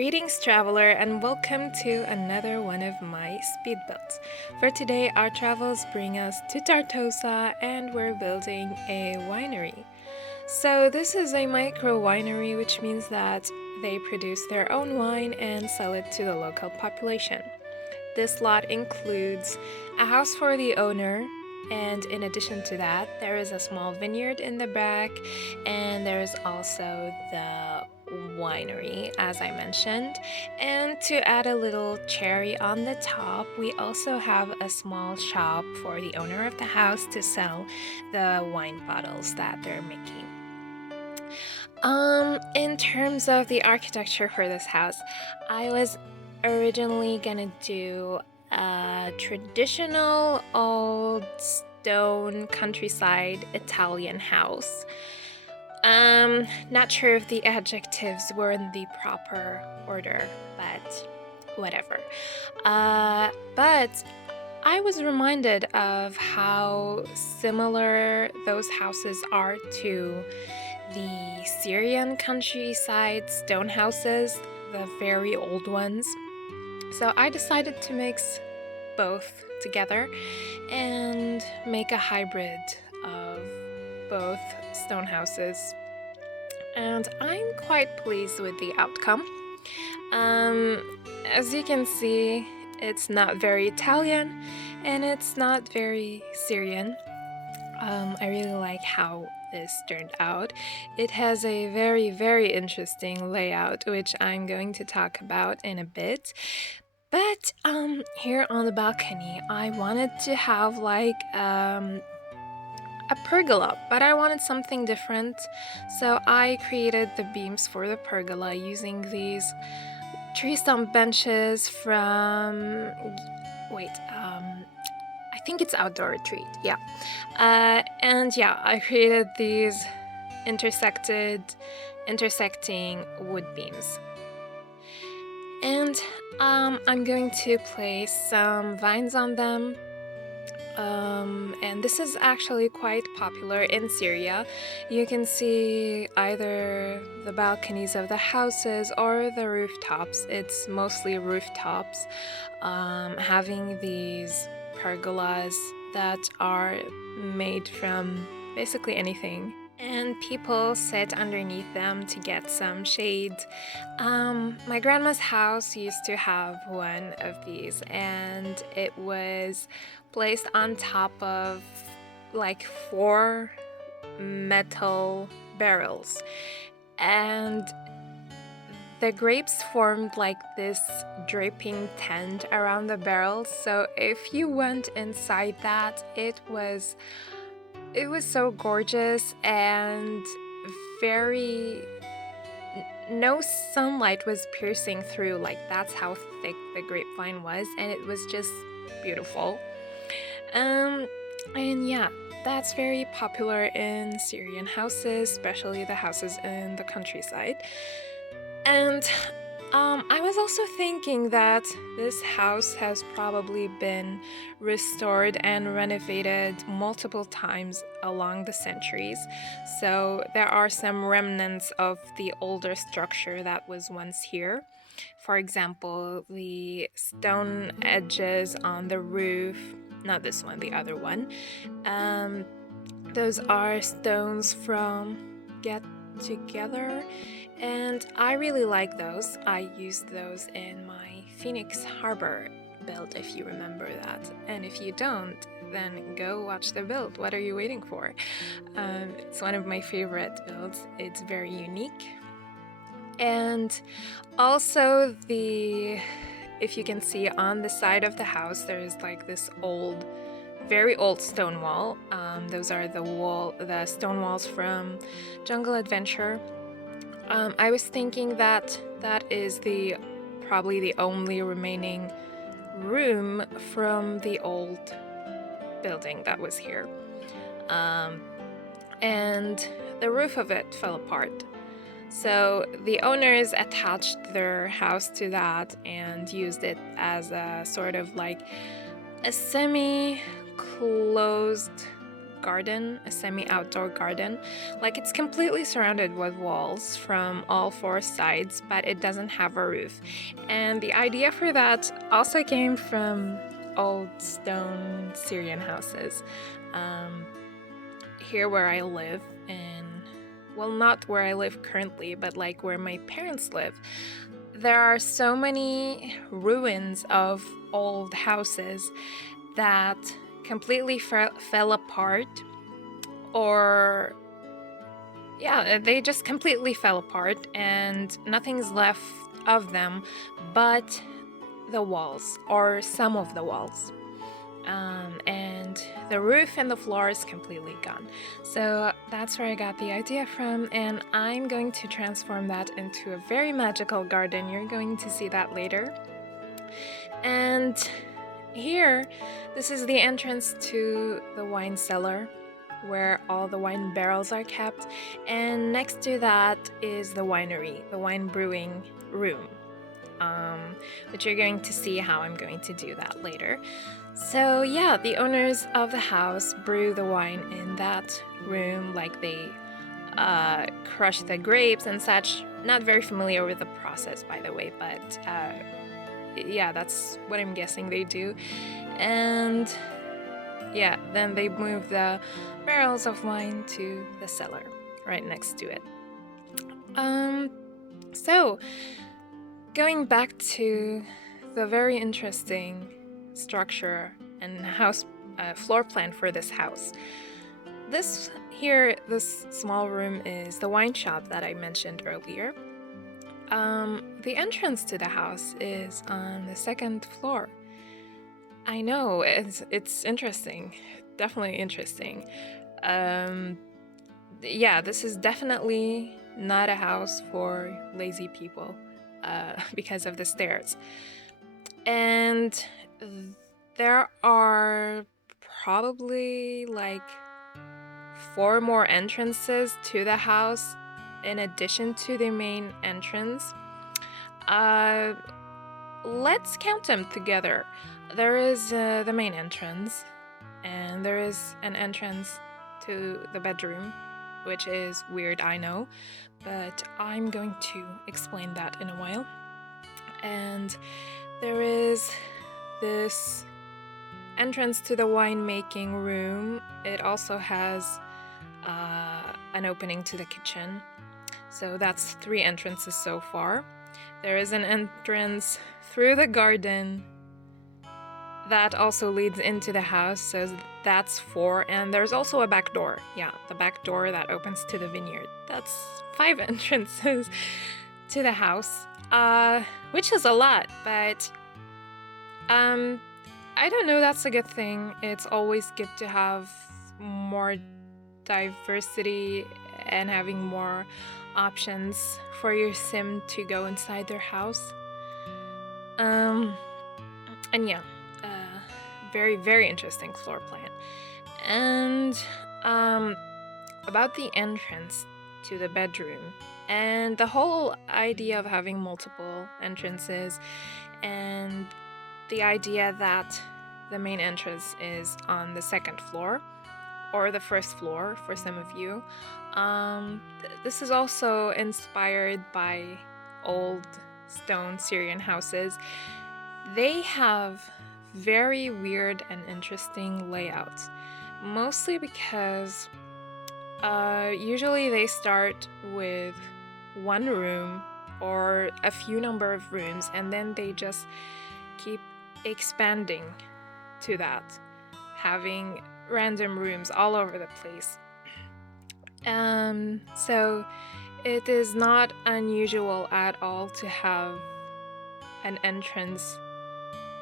Greetings, traveler, and welcome to another one of my speed builds. For today, our travels bring us to Tartosa, and we're building a winery. So, this is a micro winery, which means that they produce their own wine and sell it to the local population. This lot includes a house for the owner, and in addition to that, there is a small vineyard in the back, and there is also the winery, as I mentioned. And to add a little cherry on the top, we also have a small shop for the owner of the house to sell the wine bottles that they're making. In terms of the architecture for this house, I was originally gonna do a traditional old stone countryside Italian house. Not sure if the adjectives were in the proper order, but whatever. But I was reminded of how similar those houses are to the Syrian countryside stone houses, the very old ones. So I decided to mix both together and make a hybrid of both stone houses. And I'm quite pleased with the outcome. As you can see, it's not very Italian and it's not very Syrian. I really like how this turned out. It has a very, very interesting layout, which I'm going to talk about in a bit. But here on the balcony, I wanted to have like a pergola, but I wanted something different. So I created the beams for the pergola using these tree stump benches from I think it's Outdoor Retreat, yeah. And yeah, I created these intersecting wood beams. And I'm going to place some vines on them. And this is actually quite popular in Syria. You can see either the balconies of the houses or the rooftops. It's mostly rooftops, having these pergolas that are made from basically anything. And people sit underneath them to get some shade. My grandma's house used to have one of these, and it was placed on top of like 4 metal barrels. And the grapes formed like this draping tent around the barrels. So if you went inside that, it was so gorgeous and very no sunlight was piercing through, like that's how thick the grapevine was, and it was just beautiful. And yeah, that's very popular in Syrian houses, especially the houses in the countryside. And I was also thinking that this house has probably been restored and renovated multiple times along the centuries. So there are some remnants of the older structure that was once here. For example, the stone edges on the roof, not this one, the other one. Those are stones from Get Together, and I really like those. I used those in my Phoenix Harbor build, if you remember that. And if you don't, then go watch the build. What are you waiting for? It's one of my favorite builds. It's very unique. And also if you can see on the side of the house, there's like this very old stone wall. Those are the stone walls from Jungle Adventure. I was thinking that is probably the only remaining room from the old building that was here. And the roof of it fell apart. So the owners attached their house to that and used it as a sort of like a semi-closed garden, a semi-outdoor garden. Like, it's completely surrounded with walls from all four sides, but it doesn't have a roof. And the idea for that also came from old stone Syrian houses. Here where I live, and well, not where I live currently, but like where my parents live, there are so many ruins of old houses that completely fell apart, or yeah, they just completely fell apart and nothing's left of them but the walls, or some of the walls. And the roof and the floor is completely gone. So that's where I got the idea from, and I'm going to transform that into a very magical garden. You're going to see that later. And here, this is the entrance to the wine cellar, where all the wine barrels are kept, and next to that is the winery, the wine brewing room, which you're going to see how I'm going to do that later. So yeah, the owners of the house brew the wine in that room, like they crush the grapes and such. Not very familiar with the process, by the way, but yeah, that's what I'm guessing they do. And yeah, then they move the barrels of wine to the cellar right next to it. So going back to the very interesting structure and house floor plan for this house. This small room is the wine shop that I mentioned earlier. The entrance to the house is on the second floor. I know, it's interesting. Definitely interesting. Yeah, this is definitely not a house for lazy people because of the stairs. And there are probably like 4 more entrances to the house in addition to the main entrance. Let's count them together. There is the main entrance, and there is an entrance to the bedroom, which is weird, I know, but I'm going to explain that in a while. And there is this entrance to the winemaking room. It also has an opening to the kitchen. So that's 3 entrances so far. There is an entrance through the garden that also leads into the house, so that's 4. And there's also a back door. Yeah, the back door that opens to the vineyard. That's 5 entrances to the house, which is a lot, but I don't know, that's a good thing. It's always good to have more diversity and having more options for your sim to go inside their house. And yeah, very, very interesting floor plan. And about the entrance to the bedroom and the whole idea of having multiple entrances, and the idea that the main entrance is on the second floor or the first floor for some of you. This is also inspired by old stone Syrian houses. They have very weird and interesting layouts, mostly because usually they start with one room or a few number of rooms, and then they just keep expanding to that, having random rooms all over the place. So it is not unusual at all to have an entrance,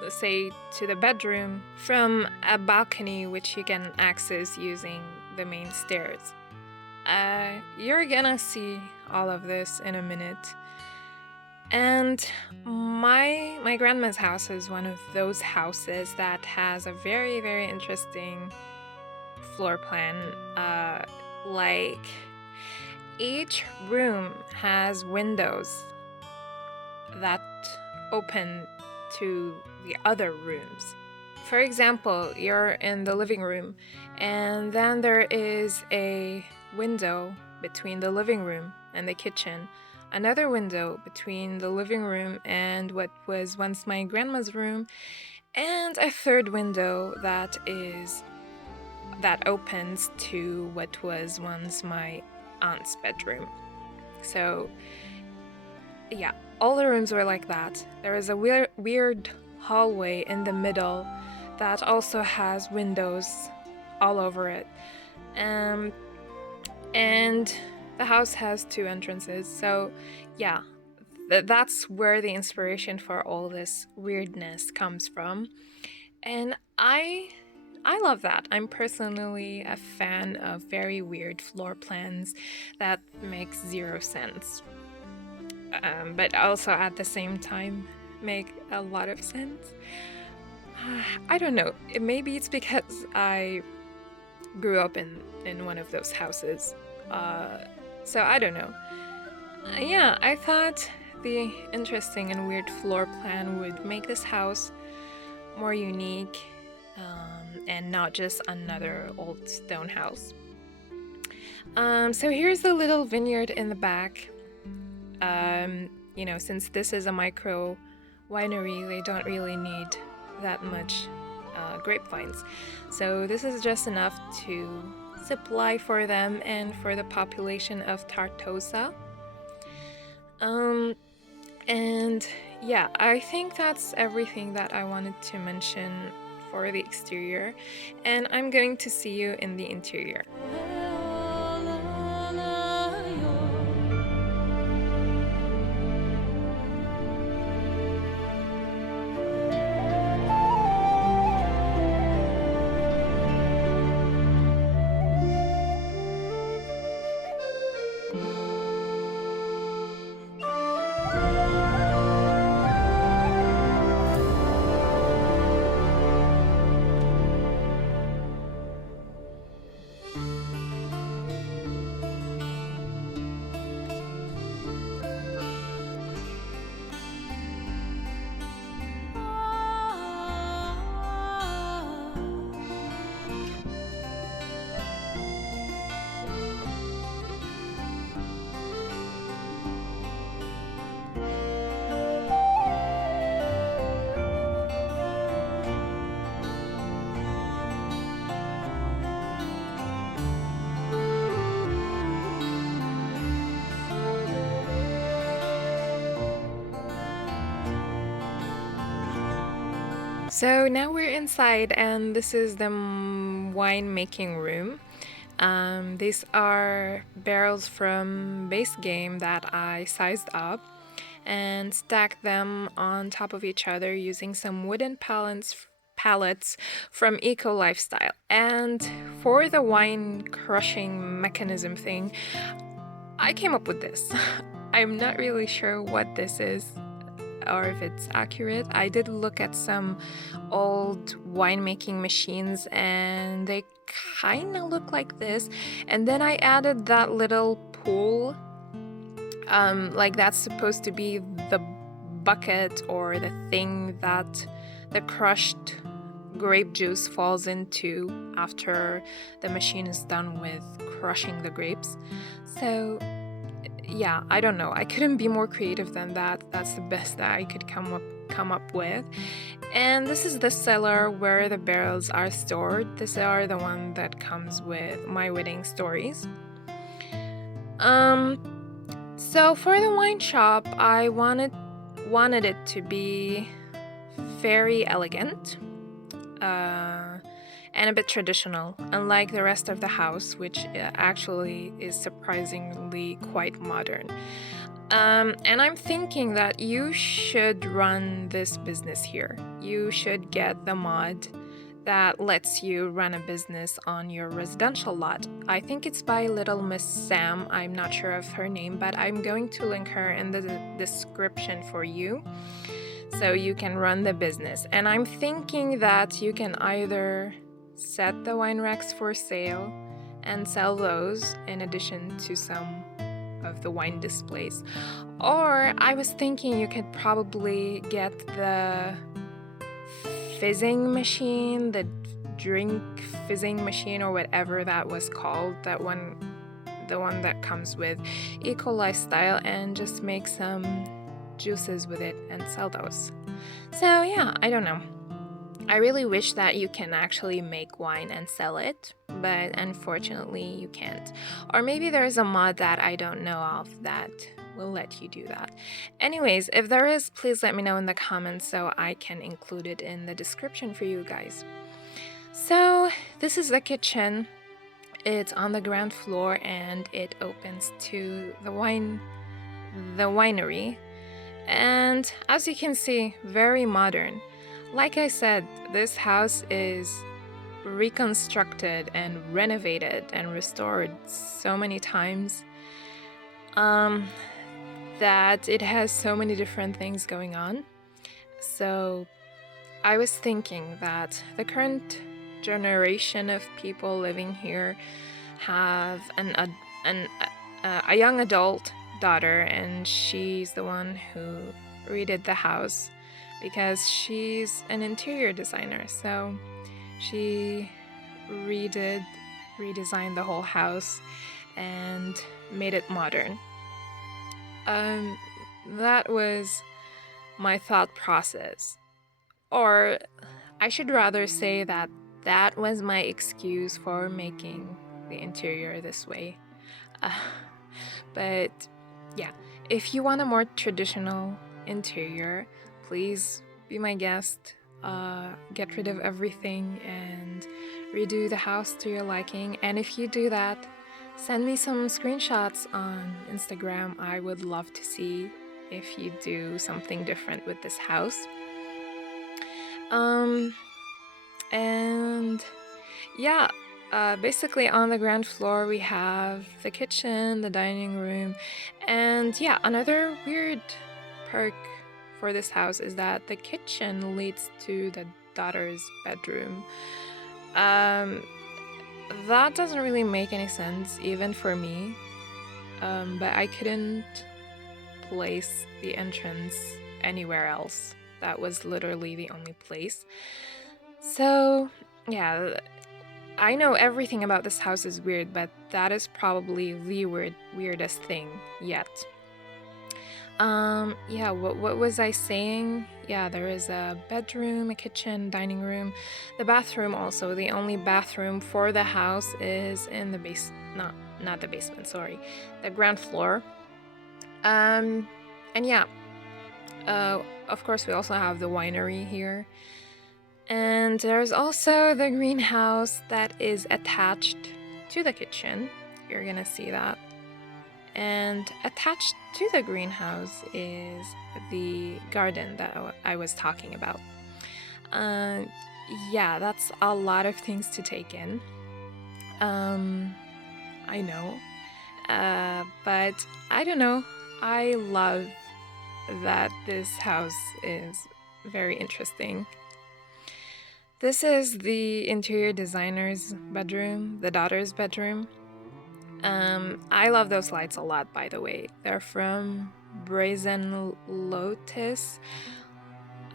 let's say, to the bedroom from a balcony which you can access using the main stairs. You're gonna see all of this in a minute. And my grandma's house is one of those houses that has a very, very interesting floor plan. Like, each room has windows that open to the other rooms. For example, you're in the living room, and then there is a window between the living room and the kitchen, another window between the living room and what was once my grandma's room, and a third window that opens to what was once my aunt's bedroom. So yeah, all the rooms were like that. There is a weird hallway in the middle that also has windows all over it. And the house has 2 entrances. So yeah, that's where the inspiration for all this weirdness comes from. And I love that. I'm personally a fan of very weird floor plans that makes 0 sense. But also at the same time make a lot of sense. I don't know. Maybe it's because I grew up in one of those houses. So I don't know. Yeah, I thought the interesting and weird floor plan would make this house more unique, and not just another old stone house. So here's the little vineyard in the back. Since this is a micro winery, they don't really need that much grapevines. So this is just enough to supply for them and for the population of Tartosa. And yeah, I think that's everything that I wanted to mention for the exterior, and I'm going to see you in the interior. So now we're inside, and this is the wine making room. These are barrels from base game that I sized up and stacked them on top of each other using some wooden pallets from Eco Lifestyle. And for the wine crushing mechanism thing, I came up with this. I'm not really sure what this is or if it's accurate. I did look at some old winemaking machines and they kind of look like this. And then I added that little pool, like that's supposed to be the bucket or the thing that the crushed grape juice falls into after the machine is done with crushing the grapes. So yeah, I don't know. I couldn't be more creative than that. That's the best that I could come up with. And this is the cellar where the barrels are stored. These are the one that comes with my wedding stories. So for the wine shop, I wanted it to be very elegant, and a bit traditional, unlike the rest of the house, which actually is surprisingly quite modern. And I'm thinking that you should run this business here. You should get the mod that lets you run a business on your residential lot. I think it's by LittleMsSam. I'm not sure of her name, but I'm going to link her in the description for you so you can run the business. And I'm thinking that you can either set the wine racks for sale and sell those in addition to some of the wine displays. Or I was thinking you could probably get the fizzing machine, the drink fizzing machine, or whatever that was called, the one that comes with eco lifestyle, and just make some juices with it and sell those. So yeah, I don't know. I really wish that you can actually make wine and sell it, but unfortunately you can't. Or maybe there's a mod that I don't know of that will let you do that. Anyways, if there is, please let me know in the comments so I can include it in the description for you guys. So this is the kitchen. It's on the ground floor and it opens to the winery. And as you can see, very modern. Like I said, this house is reconstructed and renovated and restored so many times that it has so many different things going on. So I was thinking that the current generation of people living here have a young adult daughter, and she's the one who redid the house because she's an interior designer. So she redesigned the whole house and made it modern. That was my thought process, or I should rather say that that was my excuse for making the interior this way. But yeah, if you want a more traditional interior, please be my guest. Get rid of everything and redo the house to your liking. And if you do that, send me some screenshots on Instagram. I would love to see if you do something different with this house. And yeah, basically on the ground floor we have the kitchen, the dining room, and yeah, another weird perk for this house is that the kitchen leads to the daughter's bedroom. That doesn't really make any sense even for me, but I couldn't place the entrance anywhere else. That was literally the only place. So yeah, I know everything about this house is weird, but that is probably the weirdest thing yet. Yeah, what was I saying? Yeah, there is a bedroom, a kitchen, dining room, the bathroom also. The only bathroom for the house is in the not the basement, sorry, the ground floor. And yeah, of course we also have the winery here. And there's also the greenhouse that is attached to the kitchen. You're gonna see that. And attached to the greenhouse is the garden that I was talking about. Yeah, that's a lot of things to take in. I know. But I don't know. I love that this house is very interesting. This is the interior designer's bedroom, the daughter's bedroom. I love those lights a lot, by the way. They're from Brazen Lotus.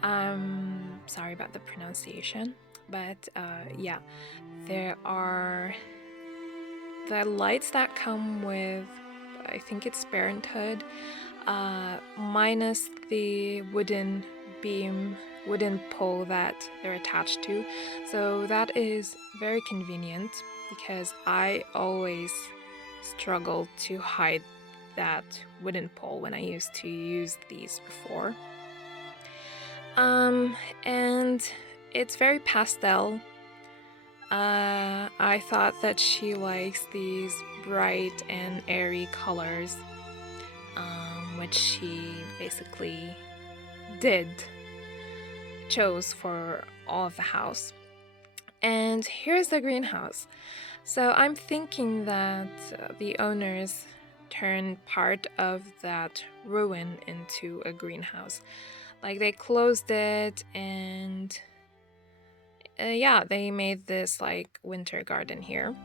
Sorry about the pronunciation, but yeah, there are the lights that come with, I think it's Parenthood, minus the wooden pole that they're attached to. So that is very convenient because I always struggled to hide that wooden pole when I used to use these before. And it's very pastel. I thought that she likes these bright and airy colors, which she basically chose for all of the house. And here's the greenhouse. So I'm thinking that the owners turned part of that ruin into a greenhouse. Like they closed it and yeah, they made this like winter garden here.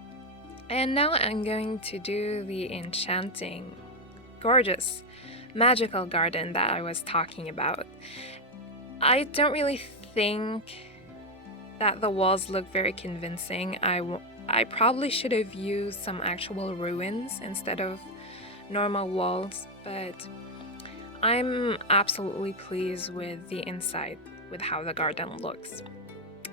And now I'm going to do the enchanting, gorgeous, magical garden that I was talking about. I don't really think that the walls look very convincing. I probably should have used some actual ruins instead of normal walls, but I'm absolutely pleased with the inside, with how the garden looks.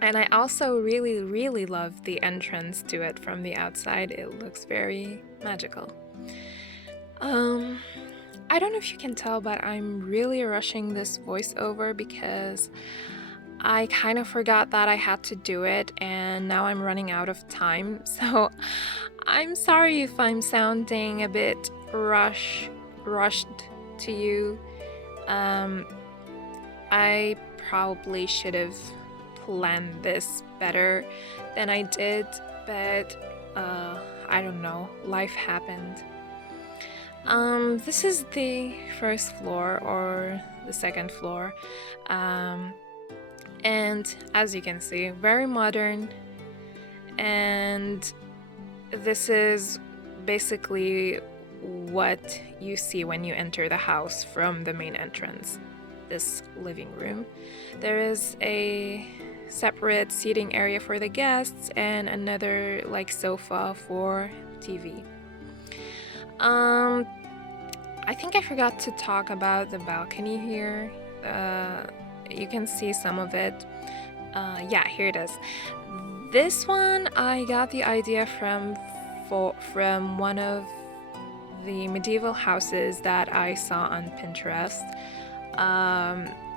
And I also really, really love the entrance to it from the outside. It looks very magical. I don't know if you can tell, but I'm really rushing this voiceover because I kind of forgot that I had to do it, and now I'm running out of time. So I'm sorry if I'm sounding a bit rushed to you. I probably should have planned this better than I did, but I don't know, life happened. This is the first floor or the second floor. And as you can see, very modern, and this is basically what you see when you enter the house from the main entrance, this living room. There is a separate seating area for the guests and another like sofa for TV. I think I forgot to talk about the balcony here. You can see some of it. Yeah, here it is. This one I got the idea from one of the medieval houses that I saw on Pinterest.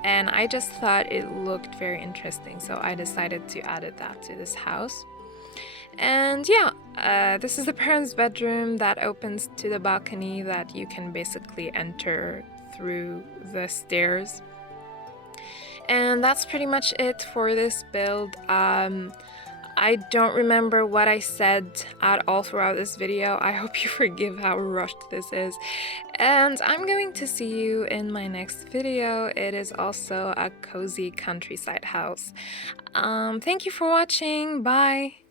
And I just thought it looked very interesting, so I decided to add that to this house. And yeah, this is the parents' bedroom that opens to the balcony that you can basically enter through the stairs. And that's pretty much it for this build. I don't remember what I said at all throughout this video. I hope you forgive how rushed this is. And I'm going to see you in my next video. It is also a cozy countryside house. Thank you for watching. Bye!